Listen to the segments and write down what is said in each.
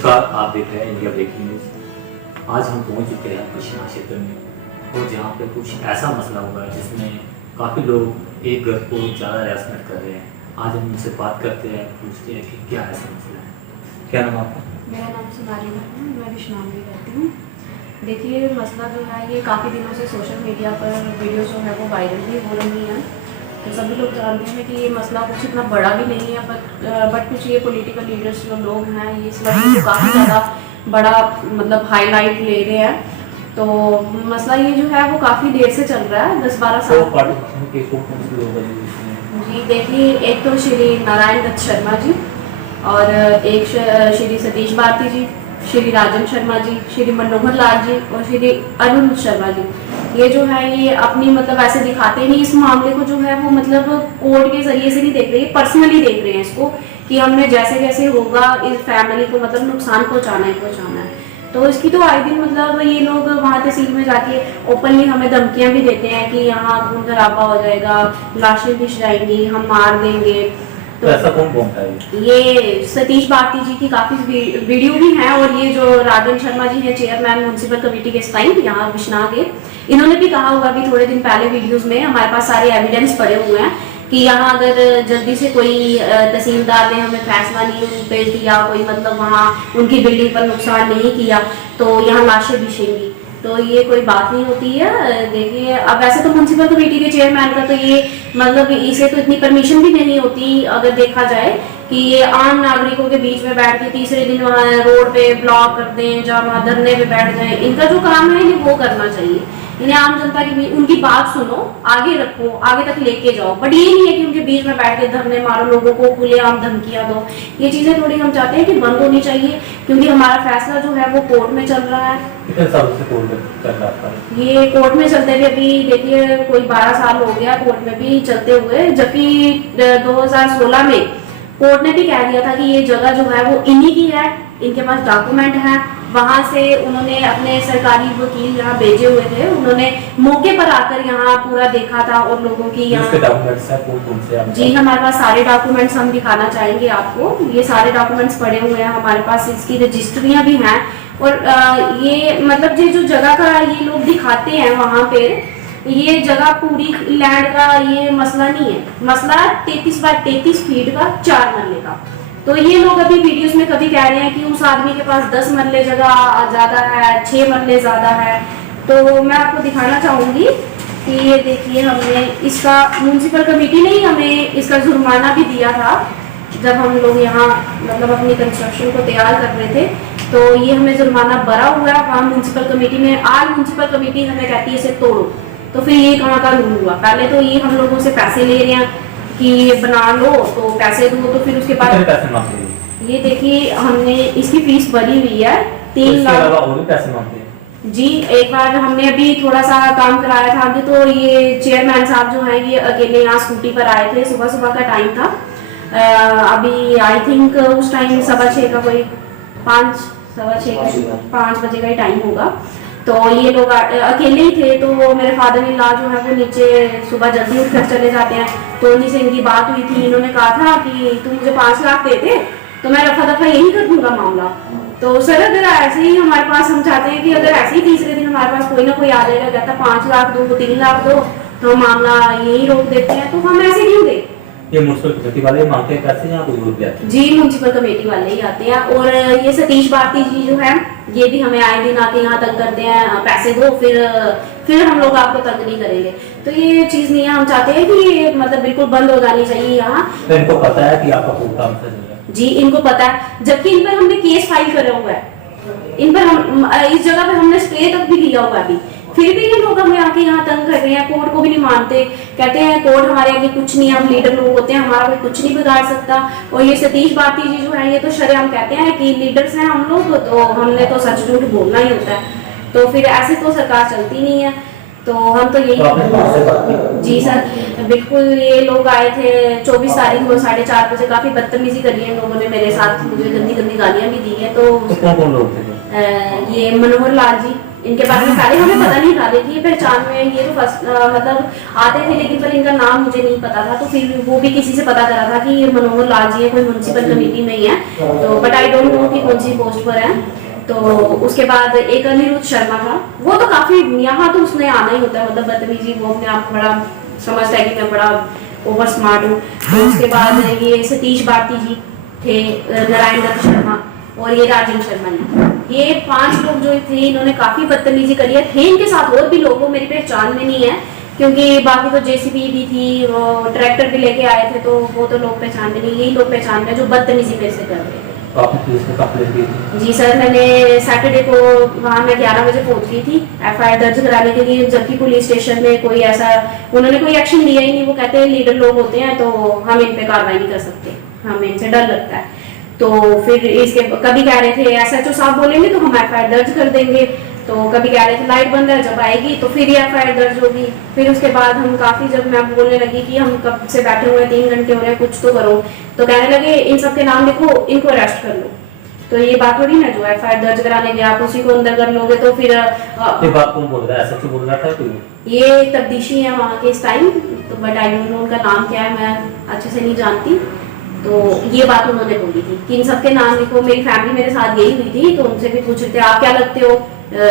नमस्कार, आप देख रहे हैं इंडिया ब्रेकिंग न्यूज़। आज हम पहुंच चुके हैं कृष्णा क्षेत्र में और जहां पे कुछ ऐसा मसला हुआ है जिसमें काफ़ी लोग एक घर को ज़्यादा हरासमेंट कर रहे हैं। आज हम उनसे बात करते हैं, पूछते हैं कि क्या ऐसा मसला है। क्या नाम आपका? मेरा नाम सुनाली है, मैं विश्राम में रहती हूँ। देखिए, मसला जो है ये काफ़ी दिनों से सोशल मीडिया पर वीडियो जो है वो वायरल भी हो रही हैं। तो सभी लोग जानते हैं कि ये मसला कुछ इतना बड़ा भी नहीं है, बट कुछ ये पॉलिटिकल लीडर्स जो लोग हैं ये इस मसले को काफ़ी ज़्यादा बड़ा मतलब हाईलाइट ले रहे हैं। तो मसला ये जो है वो काफ़ी देर से चल रहा है, 10-12 साल। जी देखिए, एक तो श्री नारायण दत्त शर्मा जी और एक श्री सतीश भारती जी, श्री राजन शर्मा जी, श्री मनोहर लाल जी और श्री अरुण शर्मा जी। ये जो है ये अपनी मतलब ऐसे दिखाते नहीं इस मामले को, जो है वो मतलब कोर्ट के जरिए से नहीं देख रहे, पर्सनली देख रहे हैं इसको कि हमने जैसे जैसे होगा इस फैमिली को मतलब नुकसान पहुंचाना है। तो इसकी तो आए दिन मतलब ये लोग वहाँ तहसील में जाके ओपनली हमें धमकियां भी देते हैं कि यहाँ खून खराबा हो जाएगा, लाशें बिछ जाएंगी, हम मार देंगे। तो ऐसा कौन बोलता है? ये सतीश भारती जी की काफी वीडियो भी हैं और ये जो राजन शर्मा जी है चेयरमैन म्युनिसिपल कमेटी के इस टाइम यहाँ विश्वनाथ के, इन्होंने भी कहा हुआ कि थोड़े दिन पहले वीडियोस में हमारे पास सारे एविडेंस पड़े हुए हैं कि यहाँ अगर जल्दी से कोई तहसीलदार ने हमें फैसला नहीं पे दिया, कोई मतलब वहाँ उनकी बिल्डिंग पर नुकसान नहीं किया तो यहाँ लाशें बिछेंगी। तो ये कोई बात नहीं होती है। देखिए, अब वैसे तो म्युनिसिपल कमेटी के चेयरमैन का तो ये मतलब इसे तो इतनी परमिशन भी नहीं होती अगर देखा जाए कि ये आम नागरिकों के बीच में बैठ के तीसरे दिन वहाँ रोड पे ब्लॉक कर दें, जहाँ वहाँ धरने पे बैठ जाए। इनका जो काम है ये वो करना चाहिए। इन्हें आम जनता की उनकी बात सुनो, आगे रखो, आगे तक लेके जाओ, बट ये नहीं है कि उनके बीच में बैठ के धरने मारो, लोगों को खुलेआम धमकियां दो। ये चीजें थोड़ी हम चाहते हैं कि बंद होनी चाहिए, क्योंकि हमारा फैसला जो है वो कोर्ट में चल रहा है। कितने सालों से कोर्ट में चल रहा है? ये कोर्ट में चलते हुए अभी देखिए कोई 12 साल हो गया कोर्ट में भी चलते हुए, जबकि 2016 में कोर्ट ने भी कह दिया था कि ये जगह जो है वो इन्हीं की है, इनके पास डॉक्यूमेंट है। वहां से उन्होंने अपने सरकारी वकील यहाँ भेजे हुए थे, उन्होंने मौके पर आकर यहाँ पूरा देखा था और लोगों की यहाँ जी हमारे पास सारे डॉक्यूमेंट्स हम दिखाना चाहेंगे आपको। ये सारे डॉक्यूमेंट्स पड़े हुए हैं हमारे पास, इसकी रजिस्ट्रियां भी हैं और ये मतलब ये जो जगह का ये लोग दिखाते हैं वहां पे, ये जगह पूरी लैंड का ये मसला नहीं है। मसला 33 बाय 33 फीट का 4 मरले का। तो ये लोग अभी वीडियोस में कभी कह रहे हैं कि उस आदमी के पास 10 मरले जगह ज्यादा है, 6 मरले ज्यादा है। तो मैं आपको दिखाना चाहूंगी कि ये देखिए, हमने इसका म्युनिसिपल कमेटी ने ही हमें इसका जुर्माना भी दिया था जब हम लोग यहाँ मतलब अपनी कंस्ट्रक्शन को तैयार कर रहे थे। तो ये हमें जुर्माना भरा हुआ है वहाँ म्युनिसिपल कमेटी में। आज म्युनिसिपल कमेटी हमें कहती है इसे तोड़ो, तो फिर ये कहाँ का रूल हुआ? पहले तो ये हम लोगों से पैसे ले रहे हैं कि ये बना लो तो पैसे दो, तो फिर उसके बाद पैसे मांग रहे हैं। ये देखिए हमने इसकी फीस भरी हुई है 3 लाख। और भी पैसे मांगते हैं जी, एक बार हमने अभी थोड़ा सा काम कराया था आगे, तो ये चेयरमैन साहब जो है ये अकेले यहाँ स्कूटी पर आए थे, सुबह सुबह का टाइम था। अभी आई थिंक उस टाइम 6:15 का कोई 5 बजे का ही टाइम होगा। तो ये लोग अकेले ही थे, तो मेरे फादर इन लॉ जो है वो नीचे सुबह जल्दी उठकर चले जाते हैं। तो उन्हीं से इनकी बात हुई थी, इन्होंने कहा था कि तुम मुझे 5 लाख देते तो मैं रफा दफा यही कर दूंगा मामला। तो सर अगर ऐसे ही हमारे पास, हम चाहते हैं कि अगर ऐसे ही तीसरे दिन हमारे पास कोई ना कोई आ जाएगा, कहता 5 लाख दो, 3 लाख दो, तो मामला यही रोक देते हैं, तो हम ऐसे क्यों दें? ये म्युनिसिपल कमेटी वाले मांगते हैं पैसे या कोई और भी आते हैं? जी, म्युनिसिपल कमेटी वाले ही आते हैं। और ये सतीश भारती जी जो है ये भी हमें आए दिन आके यहाँ तंग करते हैं, पैसे दो फिर हम लोग आपको तंग नहीं करेंगे। तो ये चीज नहीं है, हम चाहते हैं कि मतलब बिल्कुल बंद हो जानी चाहिए यहाँ। तो इनको पता है कि आपका कोर्ट काम चल रहा है? जी, इनको पता है, जबकि इन पर हमने केस फाइल करा हुआ है। इन पर हम इस जगह पे हमने स्टे तक भी लिया हुआ है अभी, फिर भी ये लोग हमें आके यहाँ तंग कर रहे हैं। कोर्ट को भी नहीं मानते, कहते हैं कोर्ट हमारे आगे कुछ नहीं, हम लीडर लोग होते हैं, हमारा कोई कुछ नहीं बिगाड़ सकता। और ये सतीश भारती जी जो है ये तो शरेआम कहते हैं कि लीडर्स हैं हम लोग, तो हमने तो सच झूठ बोलना ही होता है। तो फिर ऐसे तो सरकार चलती नहीं है। तो हम तो यही जी सर बिल्कुल। ये लोग आए थे 24 तारीख को 4:30 बजे, काफी बदतमीजी करी है इन लोगों ने मेरे साथ, मुझे गंदी गंदी गालियां भी दी है। तो कौन लोग थे? ये मनोहर लाल जी, इनके बारे में पहले हमें पता नहीं था, देखिए पहचान में ये तो फर्स्ट मतलब आते थे, लेकिन पर इनका नाम मुझे नहीं पता था। तो फिर वो भी किसी से पता करा था कि ये मनोहर लाल जी है, कोई म्युनिसिपल कमेटी में ही है, तो बट आई डोंट नो कि कौन सी पोस्ट पर है। तो उसके बाद एक अनिरुद्ध शर्मा था, वो तो काफी, यहाँ तो उसने आना ही होता है, मतलब बदतमीजी, वो अपने आप बड़ा समझता है कि मैं बड़ा ओवर स्मार्ट हूँ। तो उसके बाद ये सतीश भारती जी थे, नारायण दत्त शर्मा और ये राजेंद्र शर्मा जी, ये 5 लोग जो थे इन्होंने काफी बदतमीजी करी है। थे इनके साथ और भी लोग, वो मेरी पहचान में नहीं है, क्योंकि बाकी तो जेसीबी भी थी, वो ट्रैक्टर भी लेके आए थे, तो वो तो लोग पहचान में नहीं, यही लोग पहचान में जो बदतमीजी मेरे से कर रहे थे। तो आपने पुलिस में कंप्लेंट दी थी? जी सर, मैंने सैटरडे को वहाँ मैं 11 बजे पहुँच गई थी एफआईआर दर्ज कराने के लिए, जबकि पुलिस स्टेशन में कोई ऐसा उन्होंने कोई एक्शन लिया ही नहीं। वो कहते हैं लीडर लोग होते हैं तो हम इन पे कार्रवाई नहीं कर सकते, हमें इनसे डर लगता है। तो फिर इसके कभी कह रहे थे एसएचओ साहब बोलेंगे तो हम एफआईआर दर्ज कर देंगे, तो कभी कह रहे थे लाइट बंद है, जब आएगी तो फिर एफआईआर दर्ज होगी। फिर उसके बाद हम काफी, जब मैं बोलने लगी कि हम कब से बैठे हुए 3 घंटे हो रहे हैं, कुछ तो करो, तो कहने लगे इन सबके नाम लिखो, इनको अरेस्ट कर लो। तो ये बात हो रही ना, जो एफआईआर दर्ज कराने गया आप उसी को अंदर कर लोगे, तो फिर ये बात कौन बोल रहा है? एसएचओ बोल रहा था कोई? ये तब्दीशी है वहाँ के इस टाइम, तो बट आई डोंट नो उनका नाम क्या है, मैं अच्छे से नहीं जानती। तो ये बात उन्होंने बोली थी कि इन सबके नाम लिखो। मेरी फैमिली मेरे साथ गई हुई थी, तो उनसे भी पूछ रहे थे आप क्या लगते हो,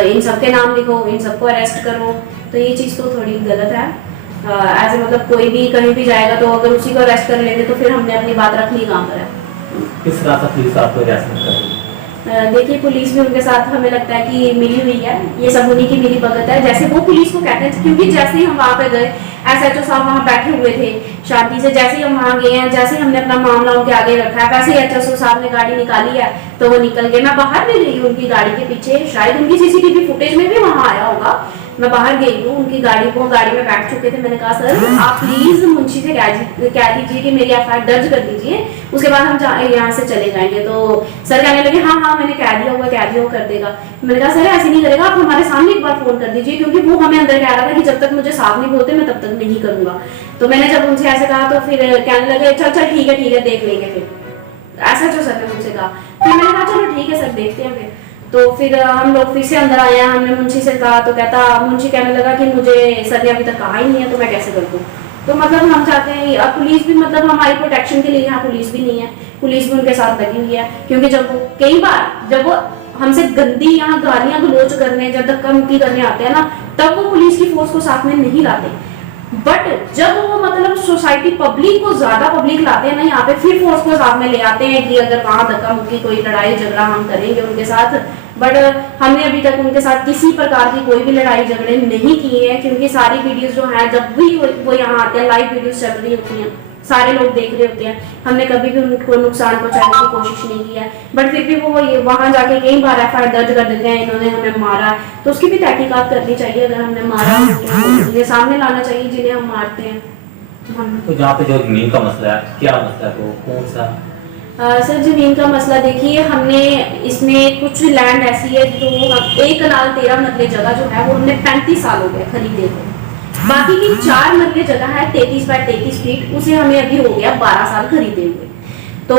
इन सबके नाम लिखो, इन सबको अरेस्ट करो। तो ये चीज़ तो थोड़ी गलत है। ऐसे मतलब कोई भी कहीं भी जाएगा तो अगर उसी को अरेस्ट कर लेंगे तो फिर हमने अपनी बात रखनी कहाँ पर है। किस तरह से पुलिस आपको अरेस्ट कर रही है? देखिए पुलिस भी उनके साथ हमें लगता है कि मिली हुई है, ये सब उन्हीं की मिली भगत है, जैसे वो पुलिस को कहते हैं। क्योंकि जैसे ही हम वहाँ पे गए, एसएचओ साहब वहाँ बैठे हुए थे शांति से, जैसे ही हम वहाँ गए हैं, जैसे ही हमने अपना मामला उनके आगे रखा है, वैसे ही एसएचओ साहब ने गाड़ी निकाली है तो वो निकल गए। मैं बाहर भी गई उनकी गाड़ी के पीछे, शायद उनकी सीसीटीवी फुटेज में भी वहाँ आया होगा, मैं बाहर गई हूँ उनकी गाड़ी को, गाड़ी में बैठ चुके थे। मैंने कहा सर आप प्लीज मुंशी से कह दीजिए कि मेरी एफआईआर दर्ज कर दीजिए, उसके बाद हम यहाँ से चले जाएंगे। तो सर कहने लगे हाँ हाँ मैंने कह दिया होगा, कर देगा। मैंने कहा सर ऐसे नहीं करेगा, आप हमारे सामने एक बार फोन कर दीजिए, क्योंकि वो हमें अंदर कह रहा था कि जब तक मुझे साफ नहीं बोलते मैं तब तक नहीं करूंगा। तो मैंने जब उनसे ऐसे कहा तो फिर कहने लगे चल चल ठीक है देख लेंगे। फिर ऐसा जो सर ने मुझसे कहा, फिर मैंने कहा चलो ठीक है सर देखते हैं। फिर तो फिर हम लोग फिर से अंदर आए हैं, हमने मुंशी से कहा तो मुंशी कहने लगा कि मुझे सर ने अभी तक कहा ही नहीं है तो मैं कैसे कर दूँ। तो मतलब हम चाहते हैं, अब पुलिस भी मतलब हमारी प्रोटेक्शन के लिए यहाँ पुलिस भी नहीं है, पुलिस भी उनके साथ लगी हुई है। क्योंकि जब वो कई बार जब वो हमसे गंदी यहाँ गालियां गलोच करने, जब धक्का मुक्की करने आते हैं ना, तब वो पुलिस की फोर्स को साथ में नहीं लाते। बट जब वो मतलब सोसाइटी पब्लिक को, ज्यादा पब्लिक लाते हैं ना यहाँ पे, फिर फोर्स को साथ में ले आते हैं कि अगर वहां धक्का मुक्की कोई लड़ाई झगड़ा हम करेंगे उनके साथ। बट हमने अभी तक उनके साथ किसी प्रकार की कोई भी लड़ाई झगड़े नहीं किए हैं, क्योंकि सारी वीडियोस जो हैं जब भी वो यहाँ आते हैं, लाइव वीडियोस चल रही होती हैं, सारे लोग देख रहे होते हैं, हमने कभी भी उनको नुकसान पहुंचाने की कोशिश नहीं की है। बट फिर भी वो वहां जाके कई बार एफआईआर दर्ज कर देते हैं, इन्होंने हमें मारा, तो उसकी भी तहकीकात करनी चाहिए। अगर हमने मारा तो ये सामने लाना चाहिए जिन्हें हम मारते हैं। तो जहाँ पे जो जमीन का मसला है, क्या मसला है, वो कौन सा? सर जमीन का मसला देखिए, हमने इसमें कुछ लैंड ऐसी है जो 1 कनाल 13 मरले जगह जो है वो हमने 35 साल हो गए खरीदे हुए। बाकी की 4 मरले जगह है 33 बाय 33 फीट, उसे हमें अभी हो गया 12 साल खरीदे हुए। तो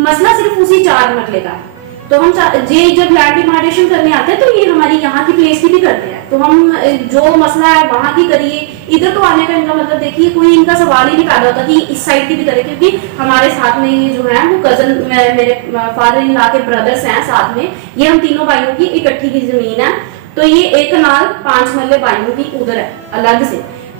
मसला सिर्फ उसी 4 मरले का है। तो हम ये जब लैंड डिमार्केशन करने आते हैं तो ये हमारी यहाँ की प्लेस की भी करते हैं, तो हम जो मसला है वहाँ की करिए, इधर तो आने का इनका मतलब देखिए कोई इनका सवाल ही नहीं पैदा होता कि इस साइड की भी करें। क्योंकि हमारे साथ में ये जो है वो कजन, मेरे फादर इन लॉ के ब्रदर्स हैं साथ में, ये हम तीनों भाइयों की इकट्ठी की जमीन है। तो ये 1 कनाल 5 मरले भाइयों की उधर है अलग से,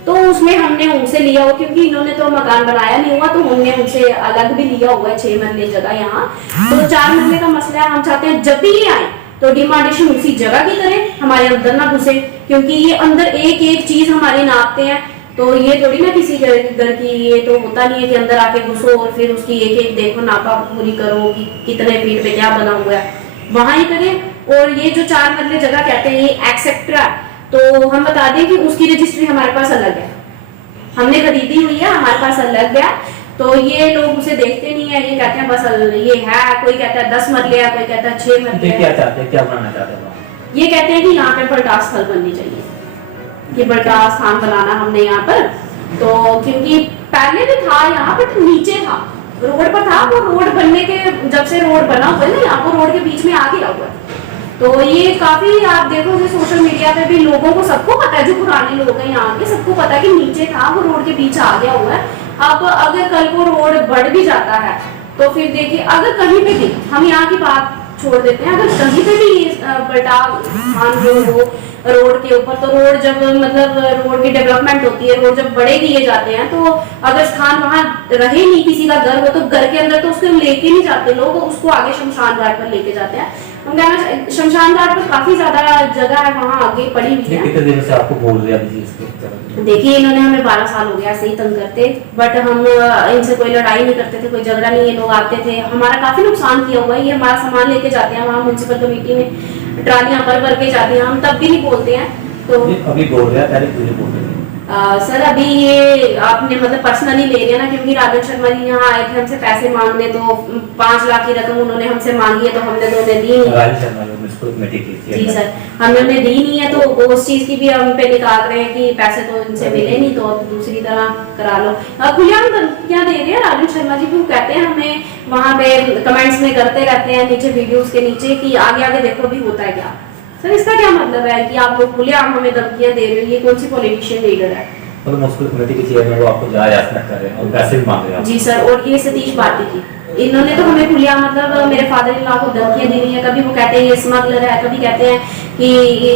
तो उसमें हमने उनसे लिया हुआ, क्योंकि इन्होंने तो मकान बनाया नहीं हुआ, तो हमने उनसे अलग भी लिया हुआ है 6 मरले जगह यहाँ। तो 4 मरले का मसला है, हम चाहते हैं जब भी ये आए तो डिमार्केशन उसी जगह की करें, हमारे अंदर ना घुसे, क्योंकि ये अंदर एक एक चीज हमारी नापते हैं। तो ये थोड़ी ना किसी घर की, ये तो होता नहीं है कि अंदर आके घुसो और फिर उसकी एक एक देखो, नापा पूरी करो कि कितने फीट पे क्या बना हुआ है, वहां ही करें। और ये जो 4 मरले जगह कहते हैं ये एक्सेप्ट्रा, तो हम बता दें कि उसकी रजिस्ट्री हमारे पास अलग है, हमने खरीदी हुई है, हमारे पास अलग है। तो ये लोग उसे देखते नहीं है, ये कहते हैं बस ये है, कोई कहता है 10 मरले है, कोई कहता है 6 मरले है। क्या चाहते हैं, क्या बनाना चाहते हैं? ये कहते हैं कि यहाँ पे बलटास स्थल बननी चाहिए, कि बलटास स्थान बनाना हमने यहाँ पर। तो क्योंकि पहले भी था यहाँ पर, नीचे था, रोड पर था, वो रोड बनने के, जब से रोड बना हुआ है ना यहाँ पर, रोड के बीच में आ गया हुआ है। तो ये काफी आप देखोगे सोशल मीडिया पे भी लोगों को सबको पता है, जो पुराने लोग हैं यहाँ के सबको पता है कि नीचे था वो रोड के बीच आ गया हुआ है। अब अगर कल को रोड बढ़ भी जाता है तो फिर देखिए, अगर कहीं पे भी हम यहाँ की बात छोड़ देते हैं, अगर कहीं पे भी बटा स्थान जो हो रोड के ऊपर, तो रोड जब मतलब रोड की डेवलपमेंट होती है, रोड जब बड़े किए जाते हैं, तो अगर स्थान वहां रहे नहीं, किसी का घर हो तो घर के अंदर तो उसको लेके नहीं जाते लोग, उसको आगे शमशान घाट पर लेके जाते हैं। हम कहना शमशान घाट पर काफी ज्यादा जगह है वहाँ आगे पड़ी हुई है। कितने दिन से आपको बोल रहे हैं इसके? देखिए इन्होंने हमें 12 साल हो गया ऐसे ही तंग करते, बट हम इनसे कोई लड़ाई नहीं करते थे, कोई झगड़ा नहीं, ये लोग आते थे, हमारा काफी नुकसान किया हुआ है। ये हमारा सामान लेके जाते हैं वहाँ म्युनिसिपल कमेटी में, ट्रालियां भर के जाती हैं, हम तब भी नहीं बोलते हैं। तो अभी बोल रहे हैं, पहले क्यों नहीं बोल रहे? सर अभी ये आपने मतलब पर्सनली ले लिया ना, क्योंकि राजन शर्मा जी यहाँ आए थे हमसे पैसे मांगने, तो 5 लाख की रकम उन्होंने हमसे मांगी है, तो हमने तो उन्हें दी नहीं। राजन शर्मा म्युनिसिपल कमेटी की? जी सर, हमने उन्हें दी नहीं है, तो उस चीज की भी हम पे निकाल रहे हैं कि पैसे तो इनसे मिले नहीं, तो दूसरी तरह करा लो। खुलेआम क्या दे रहे हैं राजन शर्मा जी भी, कहते हैं हमें वहाँ पे कमेंट्स में करते रहते हैं नीचे वीडियोस के नीचे कि आगे आगे देखो भी होता है क्या। सर इसका क्या मतलब है कि आप लोग खुलेआम हमें धमकियां दे रहे हो, ये कौन सी पॉलिटिशियन लीडर है? मतलब म्युनिसिपल कमेटी के चेयरमैन वो आपको जा याचना कर रहे हैं और पैसे भी मांग रहे हैं? जी सर, और ये सतीश भारती की, इन्होंने तो हमें खुलिया मतलब मेरे फादर इन लॉ को धमकियां दी हुई है। कभी वो कहते हैं ये स्मगलर है, कभी कहते हैं कि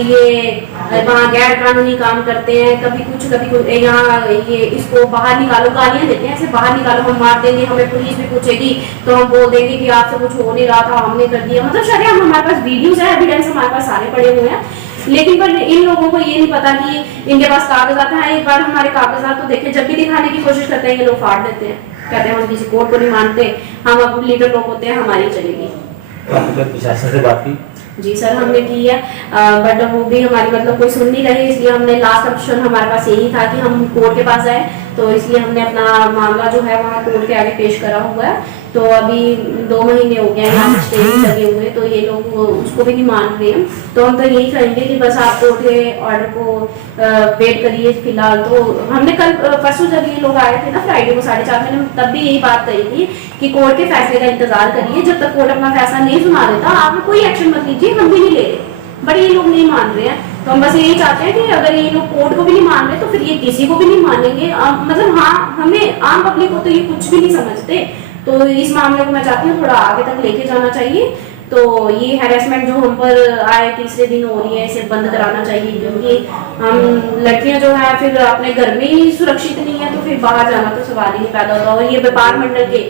ये वहाँ गैर कानूनी काम करते हैं, कभी कुछ यहाँ ये इसको बाहर निकालो, गालियां देते हैं ऐसे, बाहर निकालो हम मार देंगे, हमें पुलिस भी पूछेगी तो हम बोल देंगे कि आपसे कुछ हो नहीं रहा था, हमने कर दिया। मतलब शरेआम हमारे पास वीडियोज है, एविडेंस हमारे पास सारे पड़े हुए हैं, लेकिन पर इन लोगों को ये नहीं पता कि इनके पास कागजात हैं। एक बार हमारे कागजात तो देखे, जब भी दिखाने की कोशिश करते हैं ये लोग फाड़ देते हैं, कहते हैं हम किसी कोर्ट को नहीं मानते, हम अब लीडर लोग होते हैं, हमारी चलेगी। प्रशासन से बात की? जी सर हमने की है, बट वो भी हमारी मतलब कोई सुन नहीं रही, इसलिए हमने लास्ट ऑप्शन हमारे पास यही था कि हम कोर्ट के पास जाए, तो इसलिए हमने अपना मामला जो है वहाँ कोर्ट के आगे पेश करा हुआ है। तो अभी 2 महीने हो गए यहाँ स्टे लगे हुए, तो ये लोग उसको भी नहीं मान रहे हैं। तो हम तो यही कहेंगे कि बस आप कोर्ट के ऑर्डर को वेट करिए फिलहाल। तो हमने कल परसों जब ये लोग आए थे ना फ्राइडे को 4:30 मैंने तब भी यही बात कही थी कि कोर्ट के फैसले का इंतजार करिए, जब तक कोर्ट अपना फैसला नहीं सुना देता आप कोई एक्शन मत लीजिए, हम भी नहीं ले रहे। बट ये लोग नहीं मान रहे हैं, तो हम बस यही चाहते हैं कि अगर ये लोग कोर्ट को भी नहीं मान रहे तो फिर ये किसी को भी नहीं मानेंगे। मतलब हाँ, हमें आम पब्लिक को तो ये कुछ भी नहीं समझते, तो इस मामले को मैं चाहती हूँ थोड़ा आगे तक लेके जाना चाहिए। तो ये हैरेसमेंट जो हम पर आए 3रे दिन हो रही है, इसे बंद कराना चाहिए, क्योंकि हम लड़कियां जो है फिर अपने घर में ही सुरक्षित नहीं है, तो फिर बाहर जाना तो सवाल ही नहीं पैदा होता। और ये व्यापार मंडल के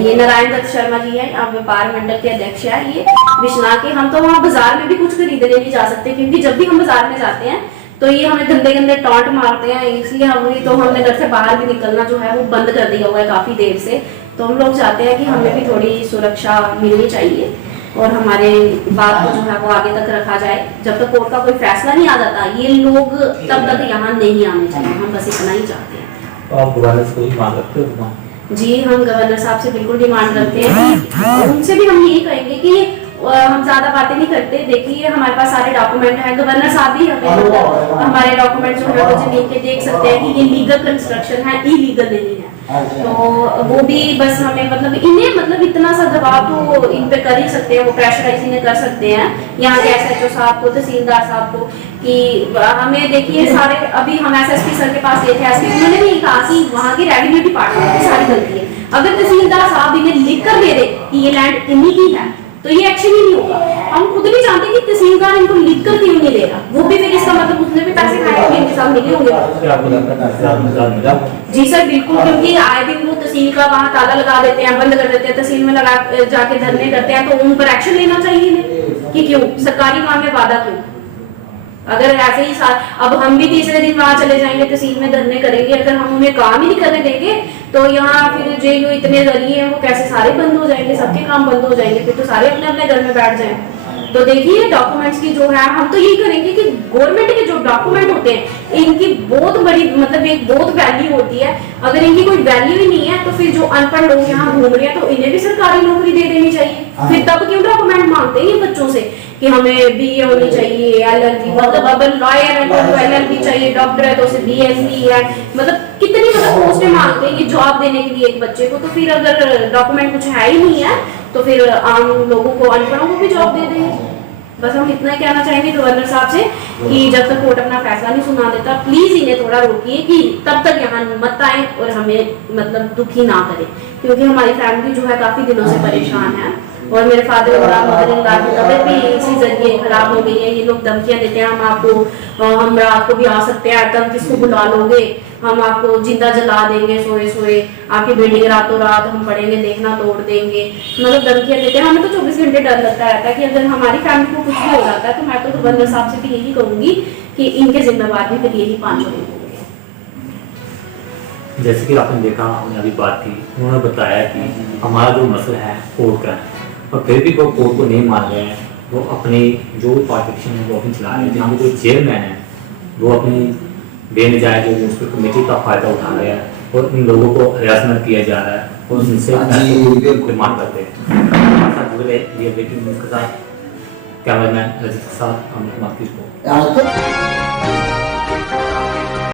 ये नारायण दत्त शर्मा जी हैं, आप व्यापार मंडल के अध्यक्ष है ये बिश्नाह के। हम तो वहाँ बाजार में भी कुछ खरीदने नहीं जा सकते, क्योंकि जब भी हम बाजार में जाते हैं तो ये हमें गंदे गंदे टॉन्ट मारते हैं, इसलिए हमने घर से बाहर भी निकलना जो है वो बंद कर दिया हुआ है काफी देर से। तो हम लोग चाहते हैं कि हमें भी थोड़ी सुरक्षा मिलनी चाहिए और हमारे बात को जो है वो आगे तक रखा जाए। जब तक कोर्ट का कोई फैसला नहीं आ जाता ये लोग तब तक यहाँ नहीं आने चाहिए, हम बस इतना ही चाहते हैं। तो आप गवर्नर से कोई मांग रखते हो? जी हम गवर्नर साहब से बिल्कुल डिमांड करते हैं, उनसे भी हम यही कहेंगे कि हम ज्यादा बातें नहीं करते। देखिए हमारे पास सारे डॉक्यूमेंट हैं, गवर्नर साहब भी हमें मतलब हमारे डॉक्यूमेंट जो है वो जमीन के देख सकते हैं कि ये लीगल कंस्ट्रक्शन है, इलीगल नहीं है। तो वो भी बस हमें मतलब इन्हें मतलब इतना सा दबाव तो इन पे कर ही सकते हैं, वो प्रेशराइज इन्हें कर सकते हैं यहाँ के SHO साहब को, तहसीलदार साहब को, कि हमें देखिए सारे अभी हम SSP सर के पास गए थे, SSP उन्होंने भी कहा कि वहाँ की रेवेन्यू डिपार्टमेंट की सारी गलती है। अगर तहसीलदार साहब इन्हें लिख कर दे दे कि ये लैंड इन्हीं की है तो ये एक्शन ही नहीं होगा। हम खुद नहीं जानते कि तहसीलदार इनको लिख कर क्यों नहीं दे रहा, वो भी फिर इसका मतलब उसने भी पैसे खाए होंगे, इनके साथ मिले होंगे। जी सर बिल्कुल, क्योंकि आए दिन वो तहसील का वहाँ ताला लगा देते हैं, बंद कर देते हैं, तहसील में लगा जाके धरने करते हैं, तो उन पर एक्शन लेना चाहिए कि क्यों सरकारी काम में वादा क्यों। अगर ऐसे ही अब हम भी 3रे दिन वहां चले जाएंगे, तहसील में धरने करेंगे, अगर हम उन्हें काम ही नहीं करने देंगे तो यहाँ फिर जो इतने जरिए हैं वो कैसे सारे बंद हो जाएंगे, सबके काम बंद हो जाएंगे, फिर तो सारे अपने अपने घर में बैठ जाएं। तो देखिए डॉक्यूमेंट्स की जो है हम तो यही करेंगे कि गवर्नमेंट के जो डॉक्यूमेंट होते हैं इनकी बहुत बड़ी मतलब एक बहुत वैल्यू होती है। अगर इनकी कोई वैल्यू ही नहीं है तो फिर जो अनपढ़ लोग यहाँ घूम रहे हैं तो इन्हें भी सरकारी नौकरी दे देनी चाहिए। फिर तब क्यों डॉक्यूमेंट मांगते हैं ये बच्चों से कि हमें BA होनी चाहिए, LLB, मतलब अब लॉयर है तो LLB चाहिए, डॉक्टर है तो उसे BSc है, मतलब कितनी मतलब पोस्टें मांगते हैं ये जॉब देने के लिए एक बच्चे को, तो फिर अगर डॉक्यूमेंट कुछ है ही नहीं है तो फिर आम लोगों को, अनपढ़ों को भी जॉब दे देंगे। बस हम इतना ही कहना चाहेंगे गवर्नर साहब से कि जब तक कोर्ट अपना फैसला नहीं सुना देता प्लीज इन्हें थोड़ा रोकिए कि तब तक यहाँ मत आए और हमें मतलब दुखी ना करें, क्योंकि हमारी फैमिली जो है काफी दिनों से परेशान है और मेरे फादर और मदर इन लॉ की तबीयत भी इसी जरिए खराब हो गई है। ये लोग धमकियां देते हैं, हम आपको हम रात को भी आ सकते हैं, तुम किसको बुला लोगे, हम आपको जिंदा जला देंगे सोए सोए, आपकी बिल्डिंग रातों रात हम पड़ेंगे देखना तोड़ देंगे, मतलब धमकियां देते हैं। हमें तो 24 घंटे डर लगता रहता है कि अगर हमारी फैमिली को कुछ भी हो जाता है तो मैं तो गवर्नर साहब से भी यही कहूंगी कि इनके जिम्मेवार भी फिर यही 5 लोग होंगे। जैसे कि आपने देखा, हमने अभी बात की, उन्होंने बताया कि हमारा जो मसला है कोर्ट का है और फिर भी वो कोर्ट को नहीं मान रहे हैं। वो अपनी जो पॉलिटिशियन है वो अपनी चला रहे हैं। जहाँ पे जो चेयरमैन है वो अपनी बेनजायज जो उस पर कमेटी का फायदा उठा रहे हैं और इन लोगों को हरासमेंट किया जा रहा है और उनसे डिमांड करते हैं। हमारे साथ जुड़े रहिए ब्रेकिंग न्यूज़ के साथ। कैमरामैन रजित के साथ अमित मार्किस को।